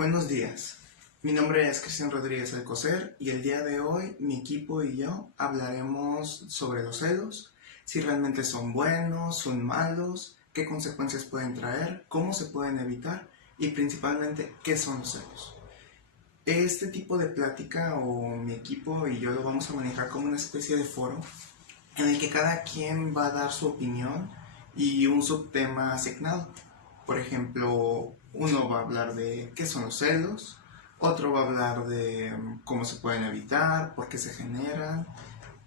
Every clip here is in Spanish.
Buenos días, mi nombre es Cristian Rodríguez Alcocer y el día de hoy mi equipo y yo hablaremos sobre los celos, si realmente son buenos, son malos, qué consecuencias pueden traer, cómo se pueden evitar y principalmente qué son los celos. Este tipo de plática o mi equipo y yo lo vamos a manejar como una especie de foro en el que cada quien va a dar su opinión y un subtema asignado. Por ejemplo, uno va a hablar de qué son los celos, otro va a hablar de cómo se pueden evitar, por qué se generan.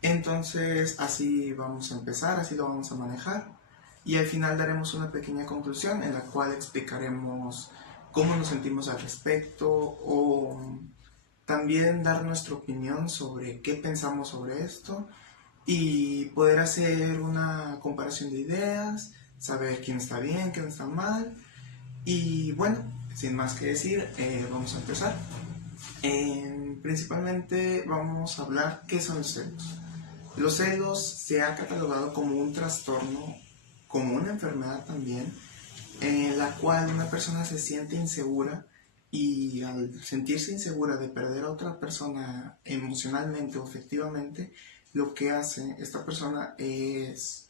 Entonces, así vamos a empezar, así lo vamos a manejar. Y al final daremos una pequeña conclusión en la cual explicaremos cómo nos sentimos al respecto o también dar nuestra opinión sobre qué pensamos sobre esto y poder hacer una comparación de ideas, saber quién está bien, quién está mal. Y bueno, sin más que decir, vamos a empezar. Principalmente vamos a hablar qué son los celos. Los celos se ha catalogado como un trastorno, como una enfermedad también, en la cual una persona se siente insegura y al sentirse insegura de perder a otra persona emocionalmente o afectivamente, lo que hace esta persona es,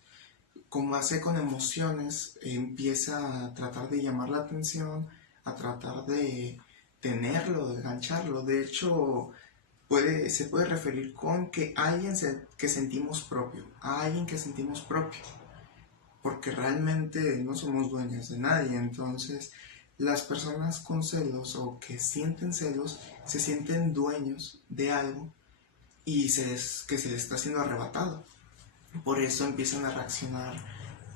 como hace con emociones, empieza a tratar de llamar la atención, a tratar de tenerlo, de engancharlo. De hecho, se puede referir con que que sentimos propio, a alguien que sentimos propio, porque realmente no somos dueños de nadie. Entonces, las personas con celos o que sienten celos se sienten dueños de algo y que se les está siendo arrebatado. Por eso empiezan a reaccionar,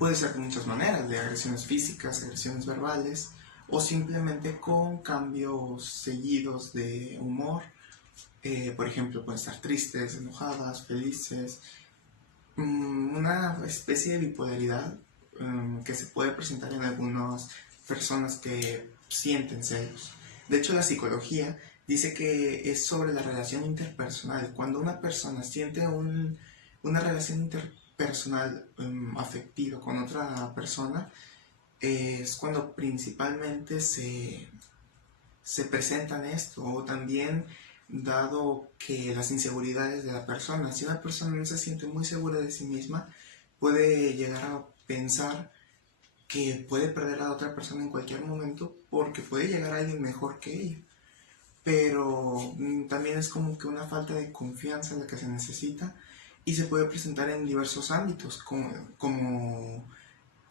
puede ser de muchas maneras, de agresiones físicas, agresiones verbales, o simplemente con cambios seguidos de humor. Por ejemplo, pueden estar tristes, enojadas, felices, una especie de bipolaridad que se puede presentar en algunas personas que sienten celos. De hecho, la psicología dice que es sobre la relación interpersonal. Cuando una persona siente una relación interpersonal afectiva con otra persona, es cuando principalmente se presentan esto, o también dado que las inseguridades de la persona, si una persona no se siente muy segura de sí misma, puede llegar a pensar que puede perder a otra persona en cualquier momento porque puede llegar a alguien mejor que ella. Pero también es como que una falta de confianza la que se necesita y se puede presentar en diversos ámbitos, como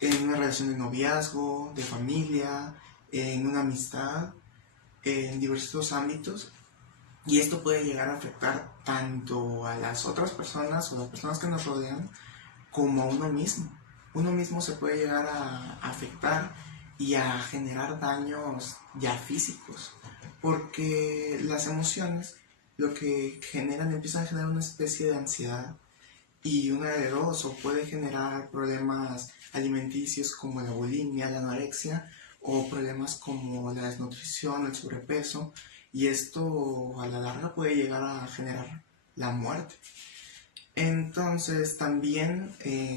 en una relación de noviazgo, de familia, en una amistad, en diversos ámbitos, y esto puede llegar a afectar tanto a las otras personas o a las personas que nos rodean como a uno mismo. Uno mismo se puede llegar a afectar y a generar daños ya físicos, porque las emociones lo que generan, empiezan a generar una especie de ansiedad y una de dos, o puede generar problemas alimenticios como la bulimia, la anorexia, o problemas como la desnutrición, el sobrepeso, y esto a la larga puede llegar a generar la muerte. Entonces también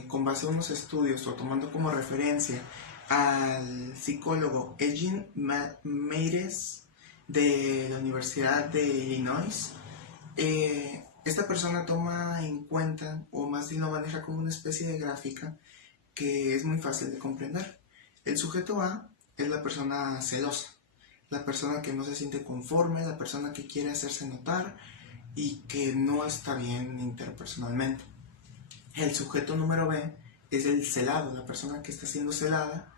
con base a unos estudios o tomando como referencia al psicólogo Eugene Meires de la Universidad de Illinois, esta persona toma en cuenta, o más bien lo maneja como una especie de gráfica que es muy fácil de comprender. El sujeto A es la persona celosa, la persona que no se siente conforme, la persona que quiere hacerse notar y que no está bien interpersonalmente. El sujeto número B es el celado, la persona que está siendo celada,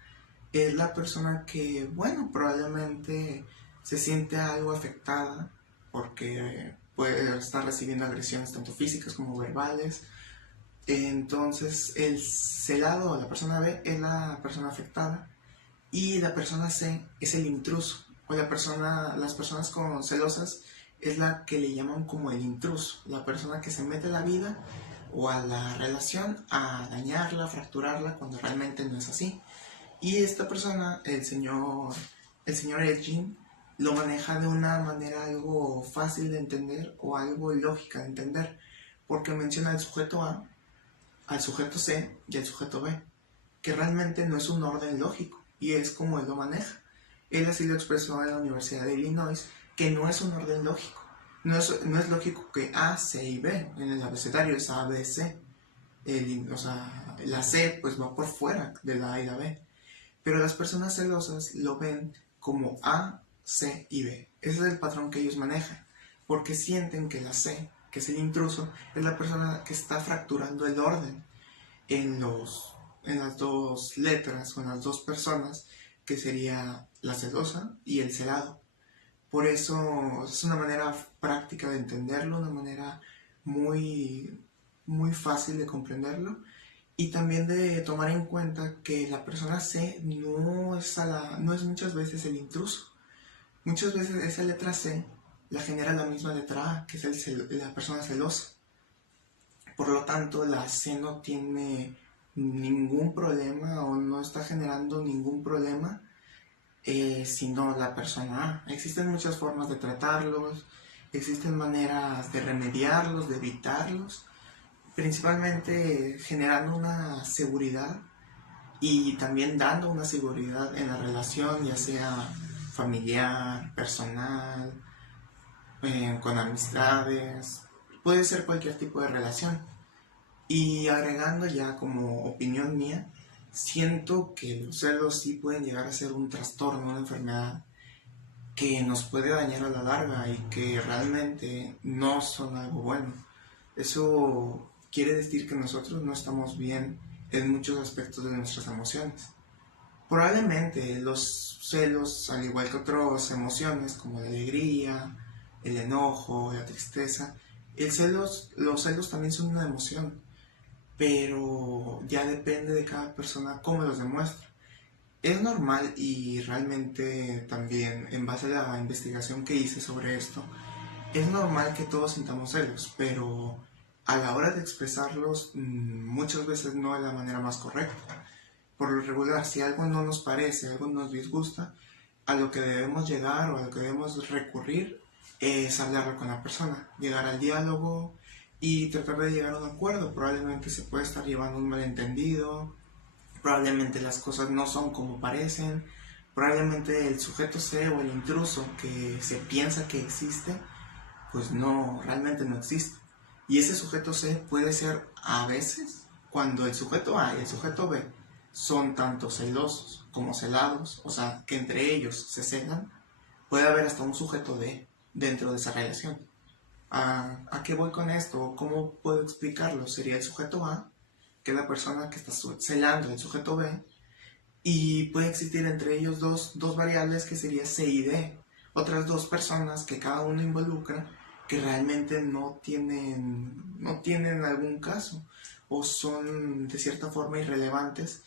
es la persona que, bueno, probablemente se siente algo afectada porque puede estar recibiendo agresiones tanto físicas como verbales. Entonces el celado, la persona B, es la persona afectada y la persona C es el intruso, o las personas con celosas es la que le llaman como el intruso, la persona que se mete a la vida o a la relación a dañarla, a fracturarla, cuando realmente no es así. Y esta persona, el señor Edgin, lo maneja de una manera algo fácil de entender o algo lógica de entender, porque menciona al sujeto A, al sujeto C y al sujeto B, que realmente no es un orden lógico, y es como él lo maneja. Él así lo expresó en la Universidad de Illinois, que no es un orden lógico. No es lógico que A, C y B. En el abecedario es A, B, C. O sea, la C pues va por fuera de la A y la B. Pero las personas celosas lo ven como A, C y B. Ese es el patrón que ellos manejan, porque sienten que la C, que es el intruso, es la persona que está fracturando el orden en las dos letras o en las dos personas, que sería la celosa y el celado. Por eso es una manera práctica de entenderlo, una manera muy, muy fácil de comprenderlo, y también de tomar en cuenta que la persona C no es muchas veces el intruso. Muchas veces esa letra C la genera la misma letra A, que es la persona celosa. Por lo tanto, la C no tiene ningún problema o no está generando ningún problema, sino la persona A. Existen muchas formas de tratarlos, existen maneras de remediarlos, de evitarlos, principalmente generando una seguridad y también dando una seguridad en la relación, ya sea familiar, personal, con amistades, puede ser cualquier tipo de relación. Y agregando ya como opinión mía, siento que los celos sí pueden llegar a ser un trastorno, una enfermedad que nos puede dañar a la larga y que realmente no son algo bueno. Eso quiere decir que nosotros no estamos bien en muchos aspectos de nuestras emociones. Probablemente los celos, al igual que otras emociones como la alegría, el enojo, la tristeza, los celos también son una emoción, pero ya depende de cada persona cómo los demuestra. Es normal, y realmente también en base a la investigación que hice sobre esto, es normal que todos sintamos celos, pero a la hora de expresarlos muchas veces no es la manera más correcta. Por lo regular, si algo no nos parece, algo nos disgusta, a lo que debemos llegar o a lo que debemos recurrir es hablarlo con la persona, llegar al diálogo y tratar de llegar a un acuerdo. Probablemente se puede estar llevando un malentendido, probablemente las cosas no son como parecen, probablemente el sujeto C o el intruso que se piensa que existe, pues no, realmente no existe. Y ese sujeto C puede ser a veces, cuando el sujeto A y el sujeto B son tanto celosos como celados, o sea, que entre ellos se celan, puede haber hasta un sujeto D dentro de esa relación. ¿A qué voy con esto? ¿Cómo puedo explicarlo? Sería el sujeto A, que es la persona que está celando al sujeto B, y puede existir entre ellos dos variables que sería C y D, otras dos personas que cada uno involucra, que realmente no tienen algún caso o son de cierta forma irrelevantes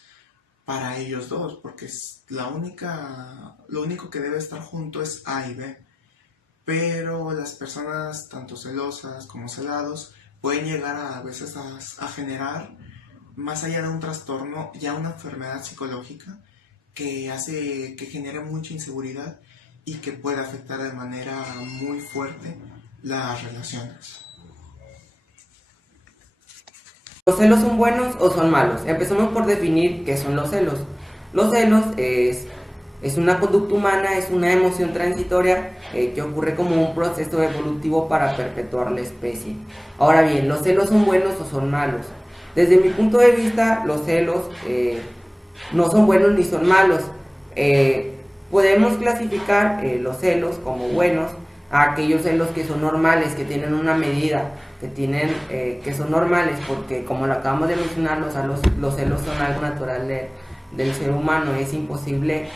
para ellos dos, porque lo único que debe estar junto es A y B. Pero las personas tanto celosas como celados pueden llegar a veces a generar, más allá de un trastorno, ya una enfermedad psicológica que hace que genere mucha inseguridad y que puede afectar de manera muy fuerte las relaciones. ¿Los celos son buenos o son malos? Empecemos por definir qué son los celos. Los celos es una conducta humana, es una emoción transitoria que ocurre como un proceso evolutivo para perpetuar la especie. Ahora bien, ¿los celos son buenos o son malos? Desde mi punto de vista, los celos no son buenos ni son malos. Podemos clasificar los celos como buenos a aquellos celos que son normales, que tienen una medida, que son normales, porque como lo acabamos de mencionar, los celos son algo natural del ser humano. Es imposible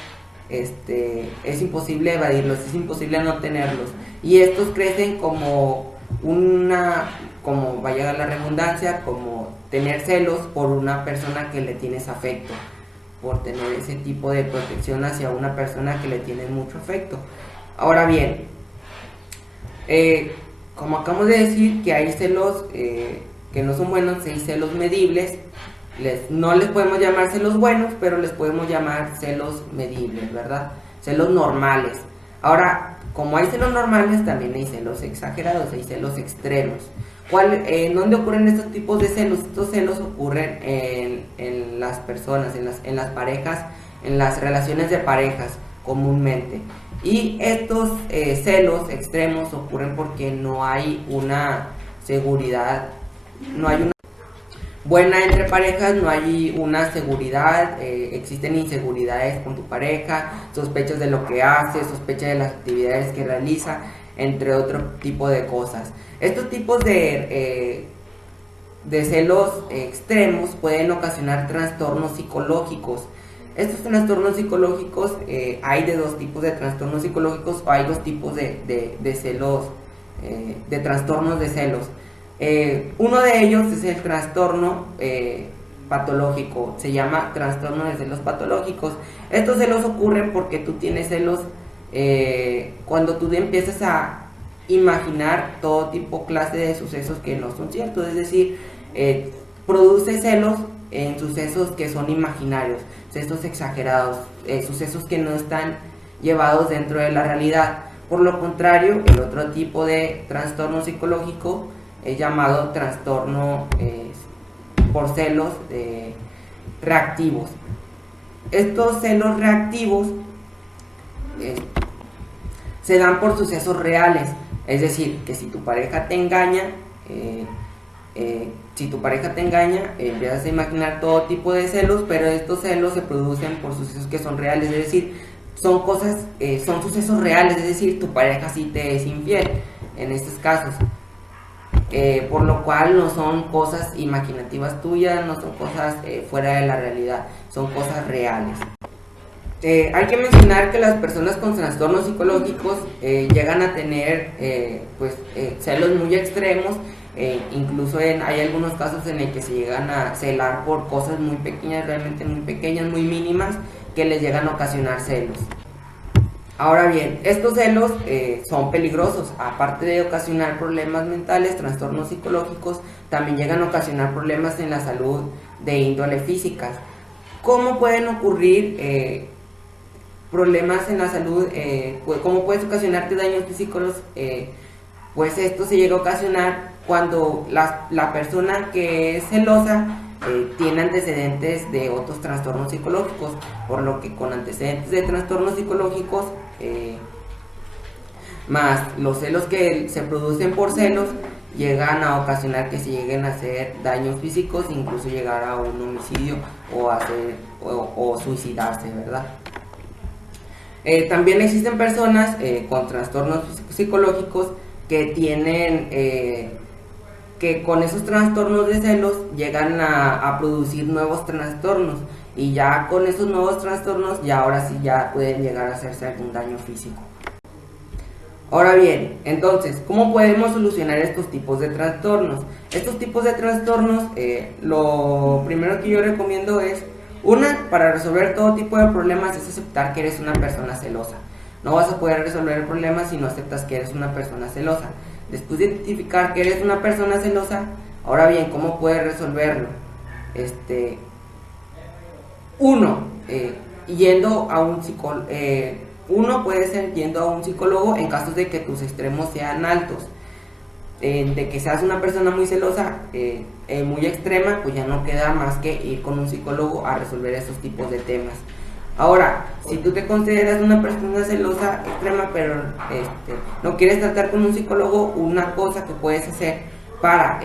evadirlos, es imposible no tenerlos, y estos crecen como vaya la redundancia, como tener celos por una persona que le tienes afecto, por tener ese tipo de protección hacia una persona que le tiene mucho afecto. Ahora bien, como acabamos de decir que hay celos que no son buenos, hay celos medibles. No les podemos llamar celos buenos, pero les podemos llamar celos medibles, ¿verdad? Celos normales. Ahora, como hay celos normales, también hay celos exagerados, hay celos extremos. ¿Dónde ocurren estos tipos de celos? Estos celos ocurren en las personas, en las parejas, en las relaciones de parejas, comúnmente. Y estos celos extremos ocurren porque no hay una seguridad, no hay una buena entre parejas, no hay una seguridad, existen inseguridades con tu pareja, sospechas de lo que hace, sospechas de las actividades que realiza, entre otro tipo de cosas. Estos tipos de celos extremos pueden ocasionar trastornos psicológicos. Estos trastornos psicológicos, hay de dos tipos de trastornos psicológicos, o hay dos tipos de celos, de trastornos de celos. Uno de ellos es el trastorno patológico, se llama trastorno de celos patológicos. Estos celos ocurren porque tú tienes celos cuando tú empiezas a imaginar todo tipo, clase de sucesos que no son ciertos, es decir, produce celos en sucesos que son imaginarios, sucesos exagerados, sucesos que no están llevados dentro de la realidad. Por lo contrario, el otro tipo de trastorno psicológico es llamado trastorno por celos reactivos. Estos celos reactivos se dan por sucesos reales, es decir, que si tu pareja te engaña, empiezas a imaginar todo tipo de celos, pero estos celos se producen por sucesos que son reales, es decir, son sucesos reales, es decir, tu pareja sí te es infiel en estos casos. Por lo cual no son cosas imaginativas tuyas, no son cosas fuera de la realidad, son cosas reales. Hay que mencionar que las personas con trastornos psicológicos llegan a tener celos muy extremos, incluso hay algunos casos en el que se llegan a celar por cosas muy pequeñas, realmente muy pequeñas, muy mínimas, que les llegan a ocasionar celos. Ahora bien, estos celos son peligrosos, aparte de ocasionar problemas mentales, trastornos psicológicos, también llegan a ocasionar problemas en la salud de índole físicas. ¿Cómo pueden ocurrir problemas en la salud? ¿Cómo puedes ocasionarte daños físicos? Pues esto se llega a ocasionar cuando la persona que es celosa tiene antecedentes de otros trastornos psicológicos, por lo que con antecedentes de trastornos psicológicos más los celos que se producen por celos llegan a ocasionar que se lleguen a hacer daños físicos, incluso llegar a un homicidio o suicidarse, ¿verdad? También existen personas con trastornos psicológicos que tienen que con esos trastornos de celos llegan a producir nuevos trastornos, y ya con esos nuevos trastornos ya ahora sí ya pueden llegar a hacerse algún daño físico. Ahora bien, entonces, ¿cómo podemos solucionar estos tipos de trastornos? Estos tipos de trastornos, lo primero que yo recomiendo es, para resolver todo tipo de problemas, es aceptar que eres una persona celosa. No vas a poder resolver el problema si no aceptas que eres una persona celosa. Después de identificar que eres una persona celosa, ahora bien, ¿cómo puedes resolverlo? Yendo a un psicólogo. Uno puede ser yendo a un psicólogo en casos de que tus extremos sean altos, de que seas una persona muy celosa, muy extrema, pues ya no queda más que ir con un psicólogo a resolver esos tipos de temas. Ahora, si tú te consideras una persona celosa extrema, pero no quieres tratar con un psicólogo, una cosa que puedes hacer para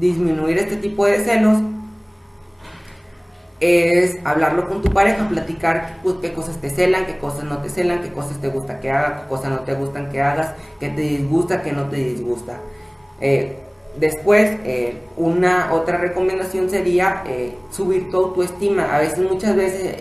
disminuir este tipo de celos, es hablarlo con tu pareja, platicar qué cosas te celan, qué cosas no te celan, qué cosas te gusta que hagas, qué cosas no te gustan que hagas, qué te disgusta, qué no te disgusta. Después, otra recomendación sería subir tu autoestima. Muchas veces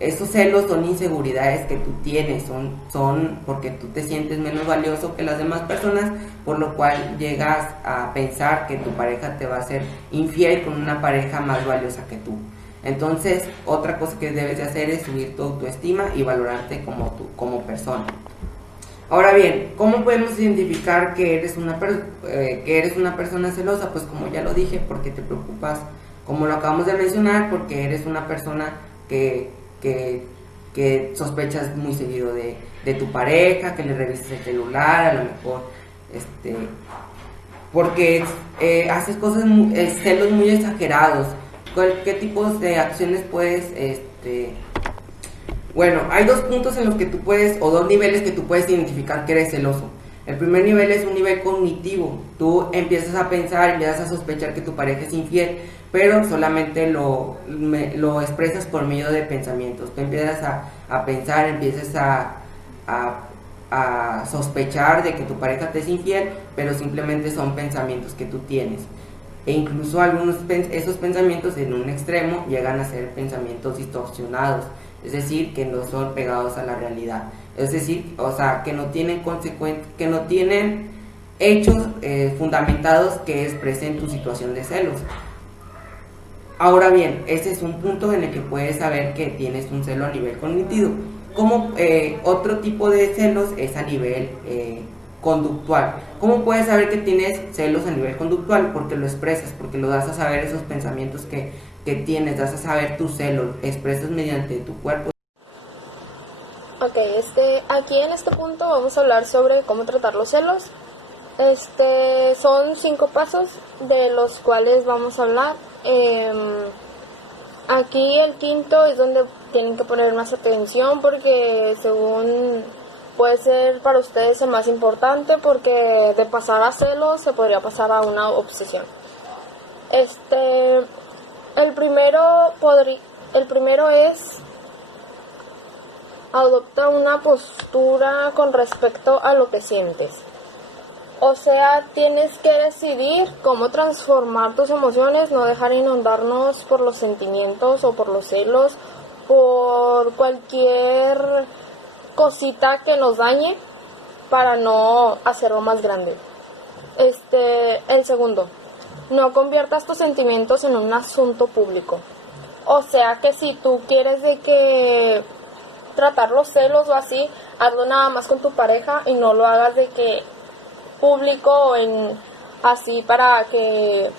esos celos son inseguridades que tú tienes, son porque tú te sientes menos valioso que las demás personas, por lo cual llegas a pensar que tu pareja te va a ser infiel con una pareja más valiosa que tú. Entonces, otra cosa que debes de hacer es subir tu autoestima y valorarte como persona. Ahora bien, ¿cómo podemos identificar que eres una persona celosa? Pues como ya lo dije, porque te preocupas, como lo acabamos de mencionar, porque eres una persona que sospechas muy seguido de tu pareja, que le revisas el celular, a lo mejor, porque haces celos muy exagerados. ¿Qué tipos de acciones puedes Bueno, hay dos puntos en los que tú puedes, o dos niveles que tú puedes identificar que eres celoso. El primer nivel es un nivel cognitivo. Tú empiezas a pensar, empiezas a sospechar que tu pareja es infiel, pero solamente lo expresas por medio de pensamientos. Tú empiezas a pensar, empiezas a sospechar de que tu pareja te es infiel, pero simplemente son pensamientos que tú tienes. E incluso esos pensamientos en un extremo llegan a ser pensamientos distorsionados, es decir, que no son pegados a la realidad, es decir, o sea, que no tienen que no tienen hechos fundamentados que expresen tu situación de celos. Ahora bien, ese es un punto en el que puedes saber que tienes un celo a nivel cognitivo. Como otro tipo de celos es a nivel conductual. ¿Cómo puedes saber que tienes celos a nivel conductual? Porque lo expresas, porque lo das a saber esos pensamientos que tienes, das a saber tus celos, expresas mediante tu cuerpo. Ok, aquí en este punto vamos a hablar sobre cómo tratar los celos. Son 5 pasos de los cuales vamos a hablar. Aquí el quinto es donde tienen que poner más atención porque según puede ser para ustedes el más importante, porque de pasar a celos se podría pasar a una obsesión. El primero es adopta una postura con respecto a lo que sientes. O sea, tienes que decidir cómo transformar tus emociones, no dejar inundarnos por los sentimientos o por los celos, por cualquier cosita que nos dañe para no hacerlo más grande. El segundo, no conviertas tus sentimientos en un asunto público. O sea que si tú quieres de que tratar los celos o así, hazlo nada más con tu pareja y no lo hagas de que público o así para que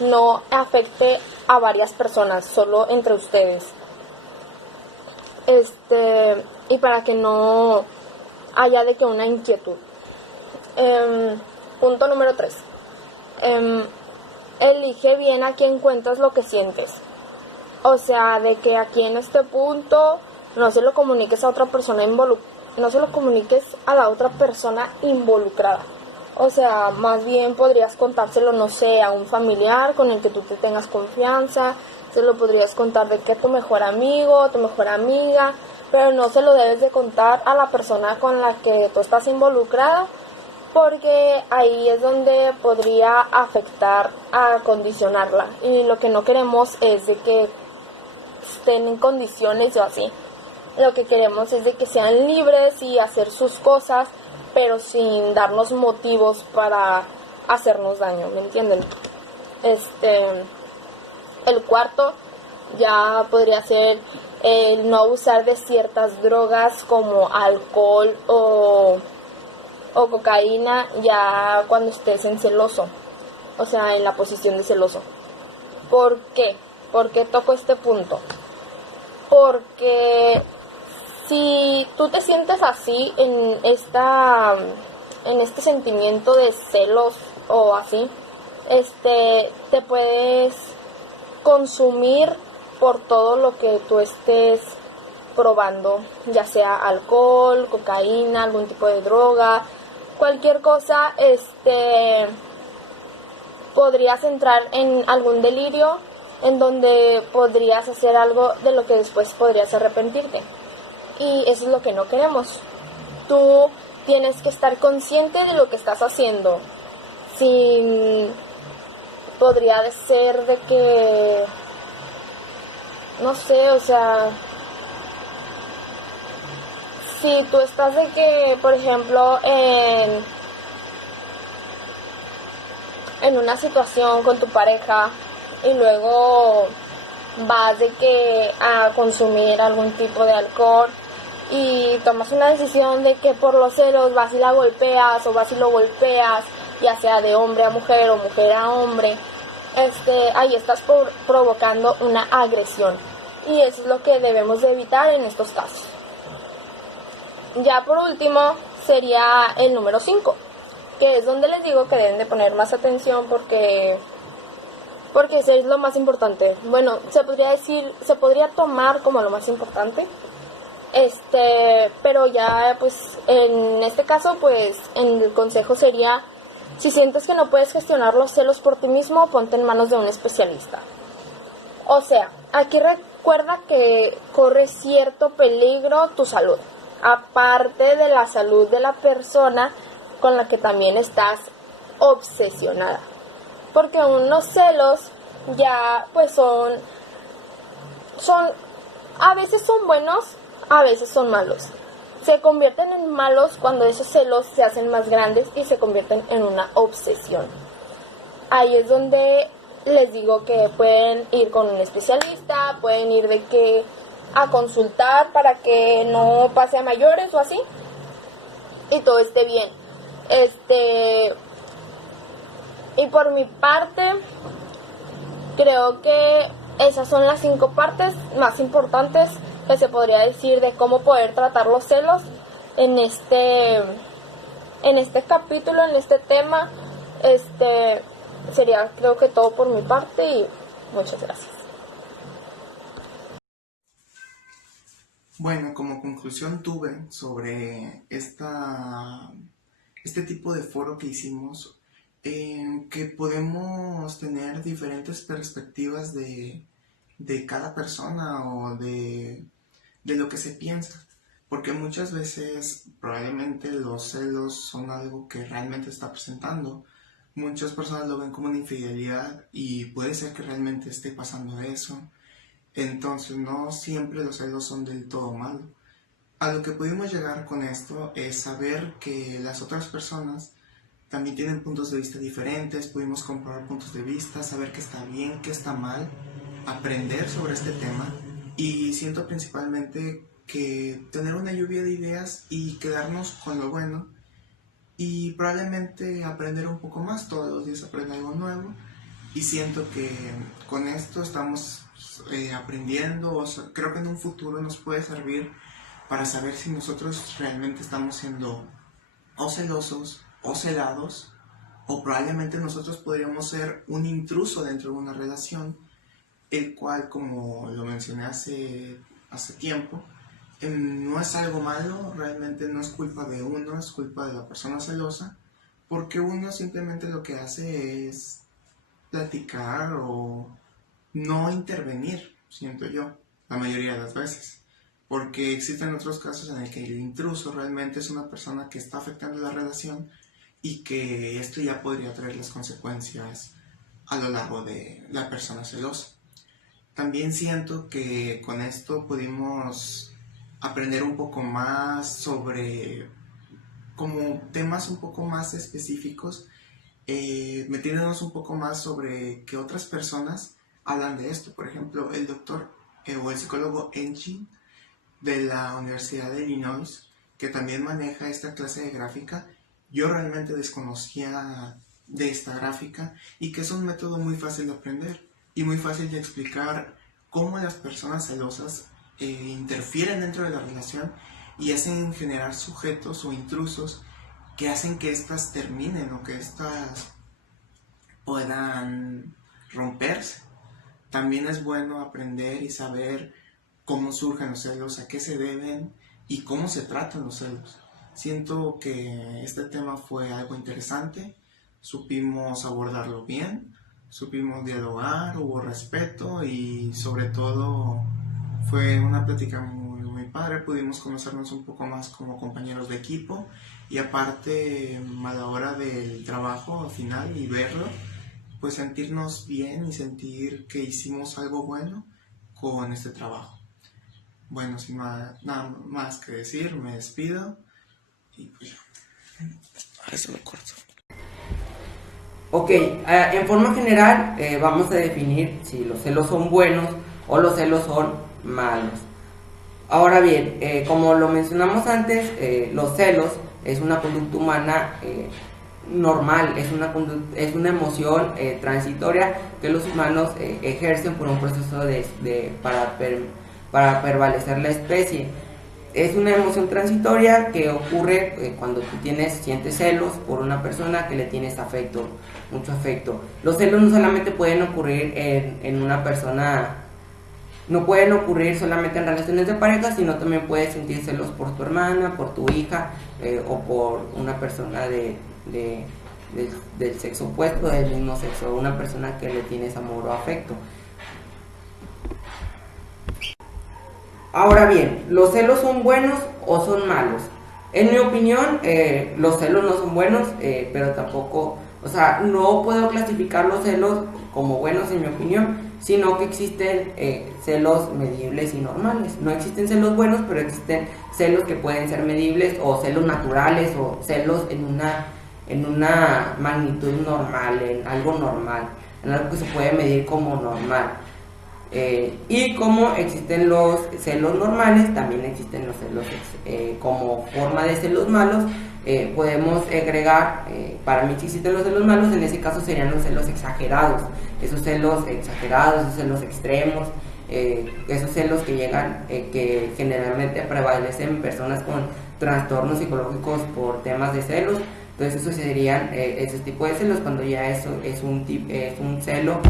no afecte a varias personas, solo entre ustedes. Y para que no haya de que una inquietud. Punto número 3. Elige bien a quién cuentas lo que sientes. O sea, de que aquí en este punto no se lo comuniques a otra persona no se lo comuniques a la otra persona involucrada. O sea, más bien podrías contárselo, no sé, a un familiar con el que tú te tengas confianza, se lo podrías contar de que tu mejor amigo, tu mejor amiga, pero no se lo debes de contar a la persona con la que tú estás involucrada, porque ahí es donde podría afectar a condicionarla. Y lo que no queremos es de que estén en condiciones o así. Lo que queremos es de que sean libres y hacer sus cosas, pero sin darnos motivos para hacernos daño, ¿me entienden? El cuarto ya podría ser el no abusar de ciertas drogas como alcohol o cocaína ya cuando estés en celoso, o sea, en la posición de celoso. ¿Por qué? ¿Por qué toco este punto? Porque si tú te sientes así en este sentimiento de celos o así, te puedes consumir por todo lo que tú estés probando, ya sea alcohol, cocaína, algún tipo de droga, cualquier cosa, podrías entrar en algún delirio en donde podrías hacer algo de lo que después podrías arrepentirte. Y eso es lo que no queremos. Tú tienes que estar consciente de lo que estás haciendo. Podría ser de que, no sé, o sea, si tú estás de que, por ejemplo, en una situación con tu pareja y luego vas de que a consumir algún tipo de alcohol y tomas una decisión de que por los celos vas y la golpeas o vas y lo golpeas, ya sea de hombre a mujer o mujer a hombre, ahí estás provocando una agresión y eso es lo que debemos de evitar en estos casos. Ya por último sería el número 5, que es donde les digo que deben de poner más atención porque ese es lo más importante. Bueno, se podría tomar como lo más importante, Pero ya pues en este caso pues el consejo sería, si sientes que no puedes gestionar los celos por ti mismo, ponte en manos de un especialista. O sea, aquí recuerda que corre cierto peligro tu salud, aparte de la salud de la persona con la que también estás obsesionada. Porque unos celos ya pues son a veces son buenos, a veces son malos. Se convierten en malos cuando esos celos se hacen más grandes y se convierten en una obsesión. Ahí es donde les digo que pueden ir con un especialista, pueden ir a consultar para que no pase a mayores o así y todo esté bien. Y por mi parte, creo que esas son las 5 partes más importantes que se podría decir de cómo poder tratar los celos en este capítulo, en este tema. Sería creo que todo por mi parte y muchas gracias. Bueno, como conclusión tuve sobre este tipo de foro que hicimos, que podemos tener diferentes perspectivas de cada persona o de lo que se piensa, porque muchas veces probablemente los celos son algo que realmente está presentando. Muchas personas lo ven como una infidelidad y puede ser que realmente esté pasando eso. Entonces no siempre los celos son del todo malos. A lo que pudimos llegar con esto es saber que las otras personas también tienen puntos de vista diferentes, pudimos comparar puntos de vista, saber qué está bien, qué está mal, aprender sobre este tema, y siento principalmente que tener una lluvia de ideas y quedarnos con lo bueno y probablemente aprender un poco más. Todos los días aprender algo nuevo, y siento que con esto estamos aprendiendo. O sea, creo que en un futuro nos puede servir para saber si nosotros realmente estamos siendo o celosos o celados, o probablemente nosotros podríamos ser un intruso dentro de una relación, el cual, como lo mencioné hace tiempo, no es algo malo. Realmente no es culpa de uno, es culpa de la persona celosa, porque uno simplemente lo que hace es platicar o no intervenir, siento yo, la mayoría de las veces. Porque existen otros casos en el que el intruso realmente es una persona que está afectando la relación, y que esto ya podría traer las consecuencias a lo largo de la persona celosa. También siento que con esto pudimos aprender un poco más sobre como temas un poco más específicos, metiéndonos un poco más sobre que otras personas hablan de esto. Por ejemplo, el doctor o el psicólogo Engin de la Universidad de Illinois, que también maneja esta clase de gráfica. Yo realmente desconocía de esta gráfica, y que es un método muy fácil de aprender y muy fácil de explicar cómo las personas celosas interfieren dentro de la relación y hacen generar sujetos o intrusos que hacen que éstas terminen o que éstas puedan romperse. También es bueno aprender y saber cómo surgen los celos, a qué se deben y cómo se tratan los celos. Siento que este tema fue algo interesante, supimos abordarlo bien, supimos dialogar, hubo respeto, y sobre todo fue una plática muy, muy padre. Pudimos conocernos un poco más como compañeros de equipo, y aparte a la hora del trabajo al final y verlo, pues sentirnos bien y sentir que hicimos algo bueno con este trabajo. Bueno, sin nada más que decir, me despido. Y pues ya. Ahora se me corto. Ok, en forma general vamos a definir si los celos son buenos o los celos son malos. Ahora bien, como lo mencionamos antes, los celos es una conducta humana normal, es una emoción transitoria que los humanos ejercen por un proceso para prevalecer la especie. Es una emoción transitoria que ocurre cuando tú sientes celos por una persona que le tienes afecto, mucho afecto. Los celos no solamente pueden ocurrir en una persona No pueden ocurrir solamente en relaciones de pareja, sino también puedes sentir celos por tu hermana, por tu hija o por una persona del sexo opuesto, del mismo sexo, una persona que le tienes amor o afecto. Ahora bien, ¿los celos son buenos o son malos? En mi opinión, los celos no son buenos, pero tampoco, o sea, no puedo clasificar los celos como buenos en mi opinión, sino que existen celos medibles y normales. No existen celos buenos, pero existen celos que pueden ser medibles o celos naturales o celos en una magnitud normal, en algo normal, en algo que se puede medir como normal. Y como existen los celos normales, también existen los celos como forma de celos malos. Podemos agregar, para mí si existen los celos malos, en ese caso serían los celos exagerados, esos celos extremos, esos celos que llegan, que generalmente prevalecen en personas con trastornos psicológicos por temas de celos. Entonces esos serían esos tipos de celos cuando ya eso es un celo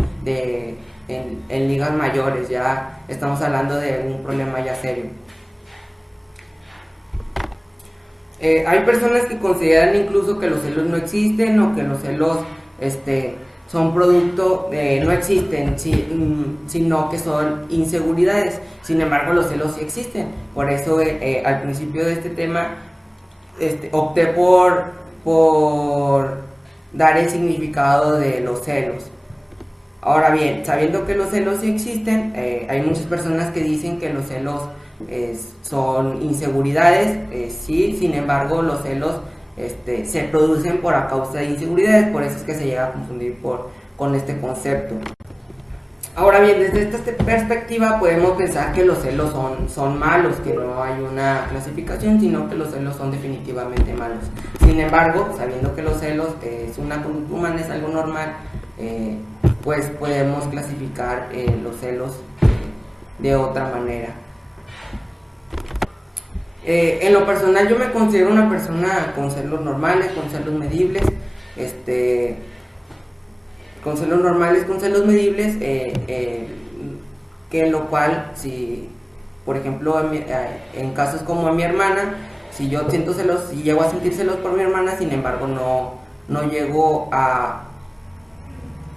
en ligas mayores, ya estamos hablando de un problema ya serio. Hay personas que consideran incluso que los celos no existen o que los celos son producto, no existen, sino que son inseguridades. Sin embargo, los celos sí existen. Por eso al principio de este tema opté por dar el significado de los celos. Ahora bien, sabiendo que los celos sí existen, hay muchas personas que dicen que los celos son inseguridades, sí, sin embargo los celos se producen por a causa de inseguridades, por eso es que se llega a confundir con este concepto. Ahora bien, desde esta perspectiva podemos pensar que los celos son malos, que no hay una clasificación, sino que los celos son definitivamente malos. Sin embargo, sabiendo que los celos es una conducta humana, es algo normal, pues podemos clasificar los celos de otra manera. En lo personal yo me considero una persona con celos normales, con celos medibles, con celos normales, con celos medibles, que en lo cual, si por ejemplo en casos como a mi hermana, si yo siento celos, si llego a sentir celos por mi hermana, sin embargo no llego a,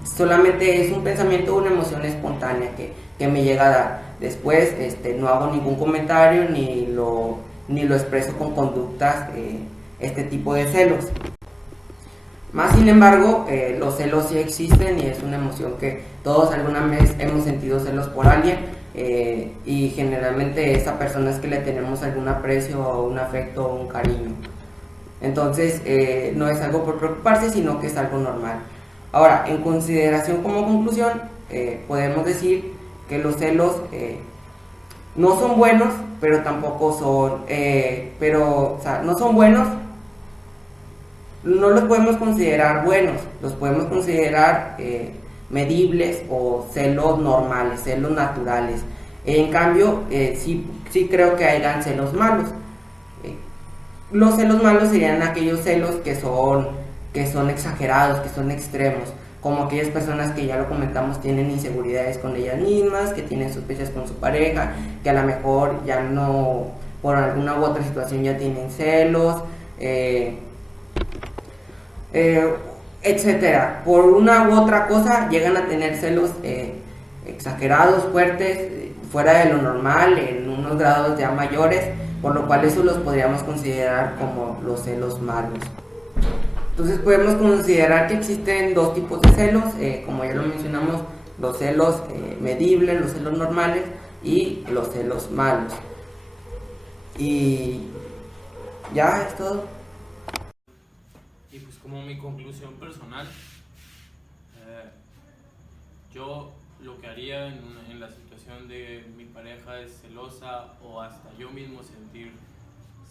solamente es un pensamiento o una emoción espontánea que me llega a dar. Después no hago ningún comentario ni lo expreso con conductas, este tipo de celos. Más sin embargo, los celos sí existen y es una emoción que todos alguna vez hemos sentido celos por alguien, y generalmente esa persona es que le tenemos algún aprecio o un afecto o un cariño. Entonces no es algo por preocuparse, sino que es algo normal. Ahora, en consideración como conclusión, podemos decir que los celos no son buenos, pero tampoco son, no son buenos, no los podemos considerar buenos, los podemos considerar medibles o celos normales, celos naturales. En cambio, sí creo que hayan celos malos. Los celos malos serían aquellos celos que son exagerados, que son extremos, como aquellas personas que ya lo comentamos tienen inseguridades con ellas mismas, que tienen sospechas con su pareja, que a lo mejor ya no, por alguna u otra situación ya tienen celos, etcétera. Por una u otra cosa llegan a tener celos exagerados, fuertes, fuera de lo normal, en unos grados ya mayores, por lo cual eso los podríamos considerar como los celos malos. Entonces podemos considerar que existen dos tipos de celos, como ya lo mencionamos, los celos medibles, los celos normales y los celos malos. Y ya es todo. Y pues como mi conclusión personal, yo lo que haría en la situación de mi pareja es celosa o hasta yo mismo sentir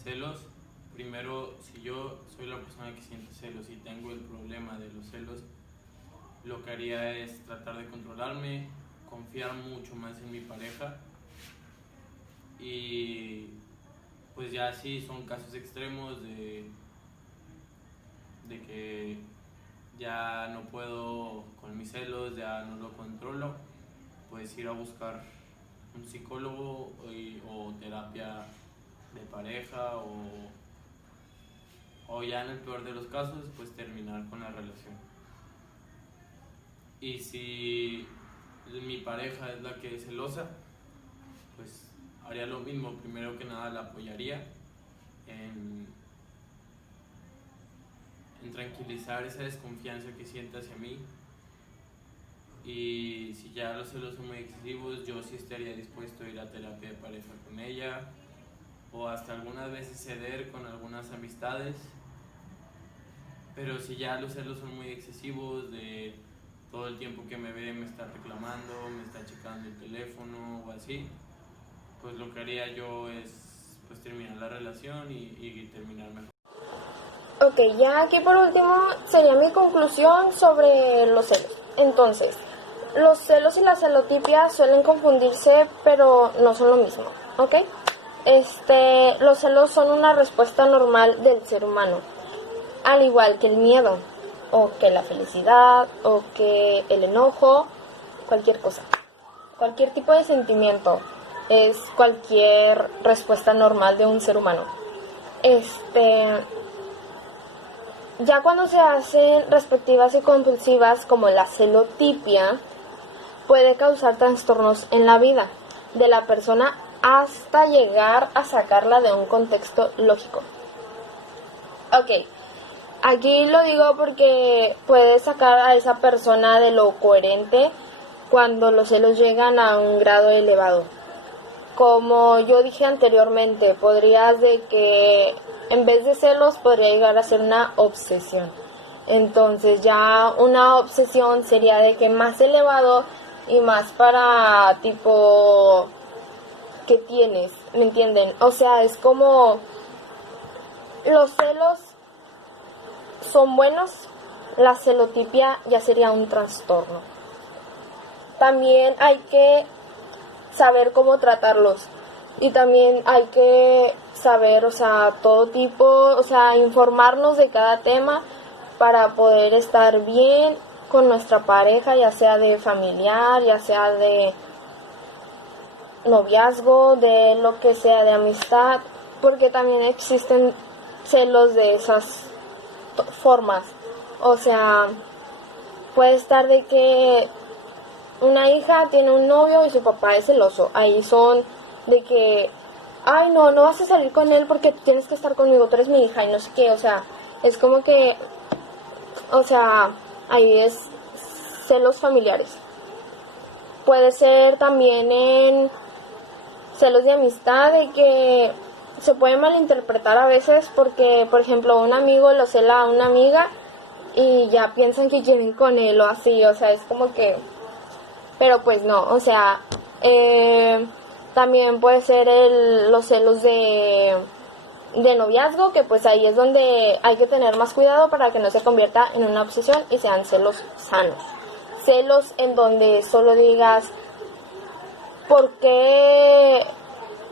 celos, primero, si yo soy la persona que siente celos y tengo el problema de los celos, lo que haría es tratar de controlarme, confiar mucho más en mi pareja, y pues ya si son casos extremos de que ya no puedo con mis celos, ya no lo controlo, pues ir a buscar un psicólogo o terapia de pareja o ya en el peor de los casos, pues terminar con la relación. Y si mi pareja es la que es celosa, pues haría lo mismo. Primero que nada la apoyaría en tranquilizar esa desconfianza que siente hacia mí. Y si ya los celos son muy excesivos, yo sí estaría dispuesto a ir a terapia de pareja con ella, o hasta algunas veces ceder con algunas amistades. Pero si ya los celos son muy excesivos, de todo el tiempo que me ve me está reclamando, me está checando el teléfono o así, pues lo que haría yo es pues terminar la relación y terminar mejor. Ok, ya aquí por último sería mi conclusión sobre los celos. Entonces, los celos y la celotipia suelen confundirse, pero no son lo mismo, ¿ok? Los celos son una respuesta normal del ser humano, al igual que el miedo, o que la felicidad, o que el enojo, cualquier cosa. Cualquier tipo de sentimiento es cualquier respuesta normal de un ser humano. Ya cuando se hacen respectivas y compulsivas, como la celotipia, puede causar trastornos en la vida de la persona hasta llegar a sacarla de un contexto lógico. Ok, aquí lo digo porque puede sacar a esa persona de lo coherente cuando los celos llegan a un grado elevado. Como yo dije anteriormente, podrías de que en vez de celos podría llegar a ser una obsesión. Entonces ya una obsesión sería de que más elevado y más para tipo que tienes, ¿me entienden? O sea, es como los celos son buenos, la celotipia ya sería un trastorno. También hay que saber cómo tratarlos y también hay que saber, o sea, todo tipo, o sea, informarnos de cada tema para poder estar bien con nuestra pareja, ya sea de familiar, ya sea de noviazgo, de lo que sea, de amistad, porque también existen celos de esas formas. O sea, puede estar de que una hija tiene un novio y su papá es celoso. Ahí son de que, ay, no vas a salir con él porque tienes que estar conmigo, tú eres mi hija y no sé qué. O sea, es como que, o sea, ahí es celos familiares. Puede ser también en celos de amistad, de que se puede malinterpretar a veces porque, por ejemplo, un amigo lo cela a una amiga y ya piensan que quieren con él o así. O sea, es como que... Pero pues no, o sea, también puede ser los celos de noviazgo, que pues ahí es donde hay que tener más cuidado para que no se convierta en una obsesión y sean celos sanos. Celos en donde solo digas, ¿por qué?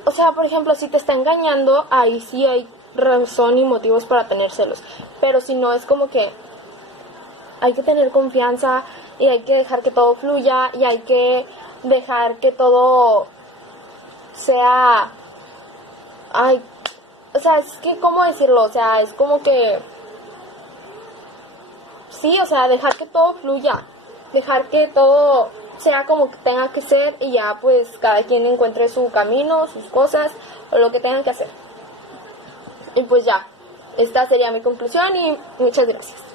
O sea, por ejemplo, si te está engañando, ahí sí hay razón y motivos para tener celos. Pero si no, es como que hay que tener confianza y hay que dejar que todo fluya y hay que dejar que todo sea... Ay, o sea, es que, ¿cómo decirlo? O sea, es como que... Sí, o sea, dejar que todo fluya, dejar que todo sea como que tenga que ser y ya pues cada quien encuentre su camino, sus cosas o lo que tengan que hacer. Y pues ya, esta sería mi conclusión y muchas gracias.